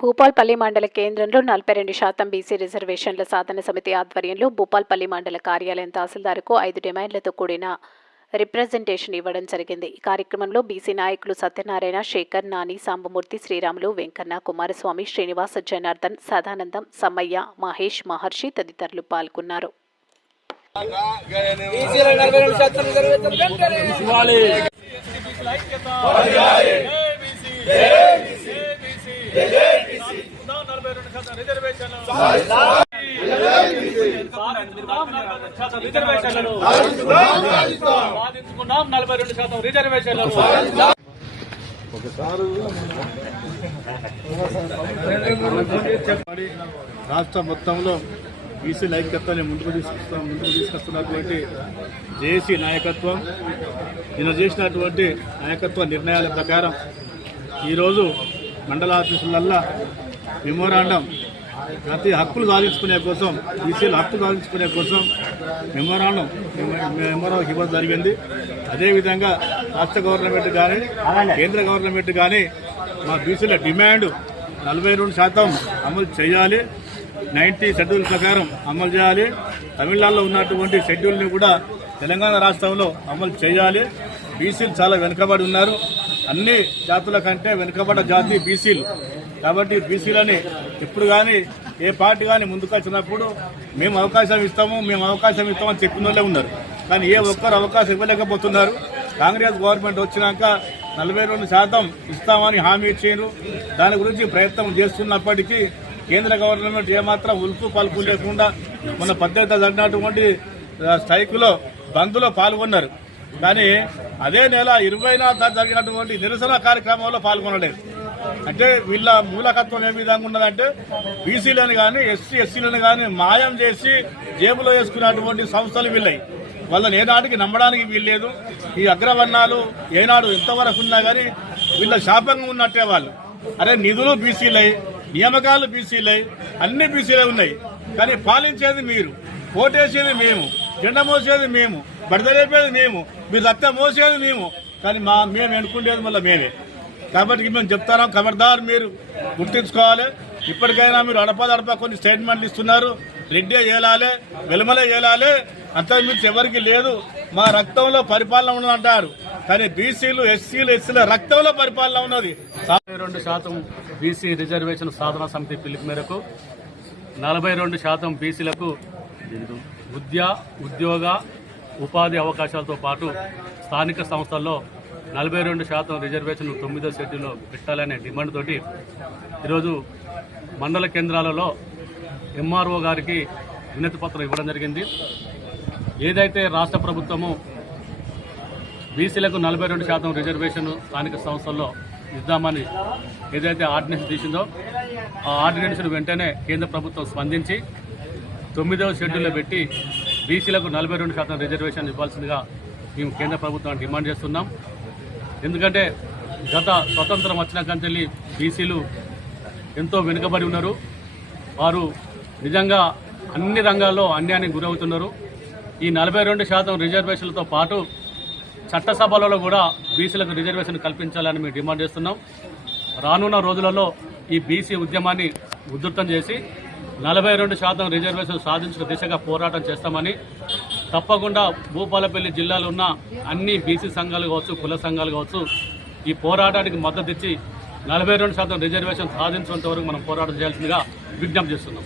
భూపాల్పల్లి మండల కేంద్రంలో నలభై రెండు శాతం బీసీ రిజర్వేషన్ల సాధన సమితి ఆధ్వర్యంలో భూపాల్పల్లి మండల కార్యాలయం తహసీల్దార్కు ఐదు డిమాండ్లతో కూడిన రిప్రజెంటేషన్ ఇవ్వడం జరిగింది. ఈ కార్యక్రమంలో బీసీ నాయకులు సత్యనారాయణ శేఖర్ నాని సాంబమూర్తి శ్రీరాములు వెంకన్న కుమారస్వామి శ్రీనివాస జనార్దన్ సదానందం సమ్మయ్య మహేష్ మహర్షి తదితరులు పాల్గొన్నారు. బీసీల సాధించుకున్నాం నలభై రెండు శాతం రాష్ట్ర మొత్తంలో బీసీ ఐక్యతని ముందుకు తీసుకొస్తాం ముందుకు తీసుకొస్తున్నటువంటి జేఏసీ నాయకత్వం నిన్న చేసినటువంటి నాయకత్వ నిర్ణయాల ప్రకారం ఈరోజు మండల ఆఫీసులల్లా మెమోరాండం ప్రతి హక్కులు సాధించుకునే కోసం బీసీల హక్కులు సాధించుకునే కోసం మెమోరాండం మెమోరా ఇవ్వడం జరిగింది. అదేవిధంగా రాష్ట్ర గవర్నమెంట్ కానీ కేంద్ర గవర్నమెంట్ కానీ మా బీసీల డిమాండ్ నలభై రెండు శాతం అమలు చేయాలి. నైంటీ షెడ్యూల్ ప్రకారం అమలు చేయాలి. తమిళనాడులో ఉన్నటువంటి షెడ్యూల్ని కూడా తెలంగాణ రాష్ట్రంలో అమలు చేయాలి. బీసీలు చాలా వెనుకబడి ఉన్నారు. అన్ని జాతుల కంటే వెనుకబడ్డ జాతి బీసీలు. కాబట్టి బీసీలని ఎప్పుడు కానీ ఏ పార్టీ కానీ ముందుకొచ్చినప్పుడు మేము అవకాశం ఇస్తాము మేము అవకాశం ఇస్తామని చెప్పిన వాళ్ళే ఉన్నారు. కానీ ఏ ఒక్కరు అవకాశం ఇవ్వలేకపోతున్నారు. కాంగ్రెస్ గవర్నమెంట్ వచ్చినాక నలభై రెండు శాతం ఇస్తామని హామీ ఇచ్చారు. దాని గురించి ప్రయత్నం చేస్తున్నప్పటికీ కేంద్ర గవర్నమెంట్ ఏమాత్రం ఉల్పు పలుపు లేకుండా మన పద్ధతి జరిగినటువంటి స్ట్రైక్లో బంద్లో పాల్గొన్నారు. కానీ అదే నెల ఇరవై జరిగినటువంటి నిరసన కార్యక్రమంలో పాల్గొనలేదు. అంటే వీళ్ళ మూలకత్వం ఏ విధంగా ఉన్నదంటే బీసీలను కానీ ఎస్సీ ఎస్సీలను కానీ మాయం చేసి జేబులో వేసుకున్నటువంటి సంస్థలు వీళ్ళయి. వాళ్ళని ఏనాటికి నమ్మడానికి వీల్లేదు. ఈ అగ్రవర్ణాలు ఏనాడు ఎంతవరకు ఉన్నా కానీ వీళ్ళ శాపంగా ఉన్నట్టే వాళ్ళు. అరే నిధులు బీసీలై నియామకాలు బీసీలై అన్ని బీసీలే ఉన్నాయి. కానీ పాలించేది మీరు ఓటేసేది మేము జెండా మోసేది మేము బడదలేపేది మేము మీరు రక్తం మోసేది మేము. కానీ మా మేము ఎన్నుకునేది మళ్ళీ మేమే. కాబట్టి మేము చెప్తారాం ఖబర్దార్ మీరు గుర్తించుకోవాలి. ఇప్పటికైనా మీరు అడపదడప కొన్ని స్టేట్మెంట్లు ఇస్తున్నారు. రెడ్డే ఏలాలే వెలుమలే ఏలాలే అంతకుమించి మీరు ఎవరికి లేదు. మా రక్తంలో పరిపాలన ఉన్నదంటారు కానీ బీసీలు ఎస్సీలు ఎస్సీల రక్తంలో పరిపాలన ఉన్నది. నలభై రెండు శాతం బీసీ రిజర్వేషన్ సాధన సమితి పిలుపు మేరకు నలభై రెండు శాతం బీసీలకు విద్య ఉద్యోగ ఉపాధి అవకాశాలతో పాటు స్థానిక సంస్థల్లో నలభై రెండు శాతం రిజర్వేషన్ తొమ్మిదో షెడ్యూల్లో పెట్టాలనే డిమాండ్ తోటి ఈరోజు మండల కేంద్రాలలో ఎంఆర్ఓ గారికి వినతి పత్రం ఇవ్వడం జరిగింది. ఏదైతే రాష్ట్ర ప్రభుత్వము బీసీలకు నలభై రెండు శాతం రిజర్వేషన్ స్థానిక సంస్థల్లో ఇద్దామని ఏదైతే ఆర్డినెన్స్ తీసిందో ఆ ఆర్డినెన్స్ను వెంటనే కేంద్ర ప్రభుత్వం స్పందించి తొమ్మిదవ షెడ్యూల్లో పెట్టి బీసీలకు నలభై రెండు శాతం రిజర్వేషన్ ఇవ్వాల్సిందిగా మేము కేంద్ర ప్రభుత్వాన్ని డిమాండ్ చేస్తున్నాం. ఎందుకంటే గత స్వతంత్రం వచ్చిన కంచెల్లి బీసీలు ఎంతో వెనుకబడి ఉన్నారు. వారు నిజంగా అన్ని రంగాల్లో అన్యాయానికి గురవుతున్నారు. ఈ నలభై రెండు శాతం రిజర్వేషన్లతో పాటు చట్టసభలలో కూడా బీసీలకు రిజర్వేషన్ కల్పించాలని మేము డిమాండ్ చేస్తున్నాం. రానున్న రోజులలో ఈ బీసీ ఉద్యమాన్ని ఉధృతం చేసి నలభై రెండు శాతం రిజర్వేషన్ సాధించిన దిశగా పోరాటం చేస్తామని తప్పకుండా భూపాలపల్లి జిల్లాలో ఉన్న అన్ని బీసీ సంఘాలు కావచ్చు కుల సంఘాలు కావచ్చు ఈ పోరాటానికి మద్దతు ఇచ్చి నలభై రెండు శాతం రిజర్వేషన్ సాధించినంత వరకు మనం పోరాటం చేయాల్సిందిగా విజ్ఞప్తి చేస్తున్నాం.